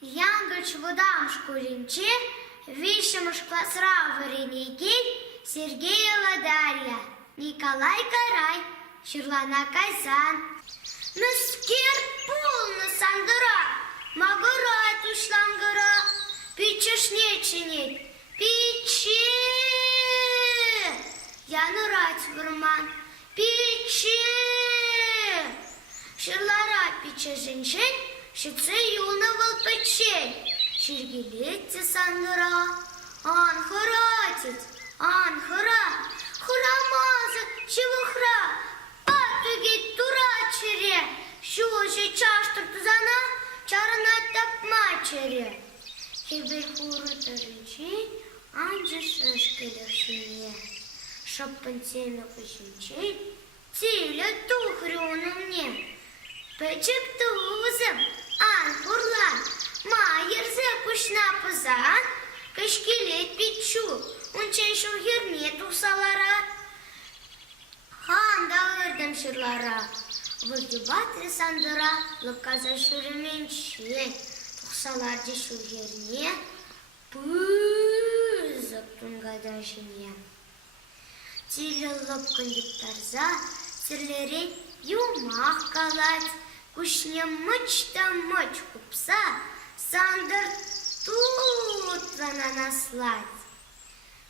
Янгыч водам шкуринче, вишемыш классра вареники, Сергеева Дарья, Николай Карай, Ширлана Кайсан. Нускер полны сандыра, магырай тушлангыра, пичешне чинет, пичи. Янырать вырман, пичи. Ширлара пиче женщин, шицы юного печень, ширгилетте сандыра, анхыратец, анхыра, хурамазы, чевыхра, патугит турачере, шуши чаштыр тузана, чарнаттап мачере. Хебер хуру тарынчи, анжы шашкелешіне, шаппын сені күшінчей, тилі тухрюны мне. Печек тузым, анхурлан, майырзы кушна пызан, кышкелет пичу, унчен шухерне тухсалара. Ханда ырдым шырлара, вырдыбатыр сандыра, лыпказа шүріменче, тухсаларды шухерне, пызык тунгада жіне. Тилі лыпкын диптарза, сірлерен юмақ калать, кушне мыч купса, сандыр тутлана наслать.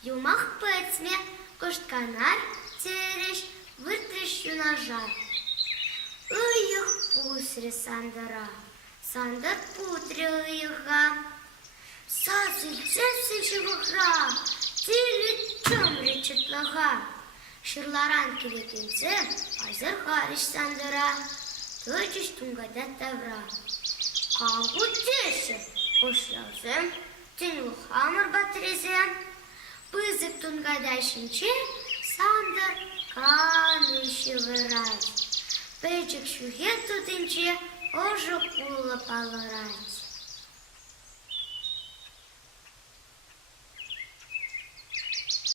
Юмақ пэцме, кыштканар, тереш, выртреш юнажар. Ыйық пусре сандыра, сандыр путре ыйыға. Сазыльцен чывыхра, тилі чөмре чытлыға. Шырларан келетінсе, азыр қарыш сандыра, төчіш тунгада тавра. Қаңғу теші, қошлаузым, тінгі хамыр батырезем. Пызык тунгада шинче, сандыр қанышы вырать. Печек шуге тутынче, ожы кулы палырать.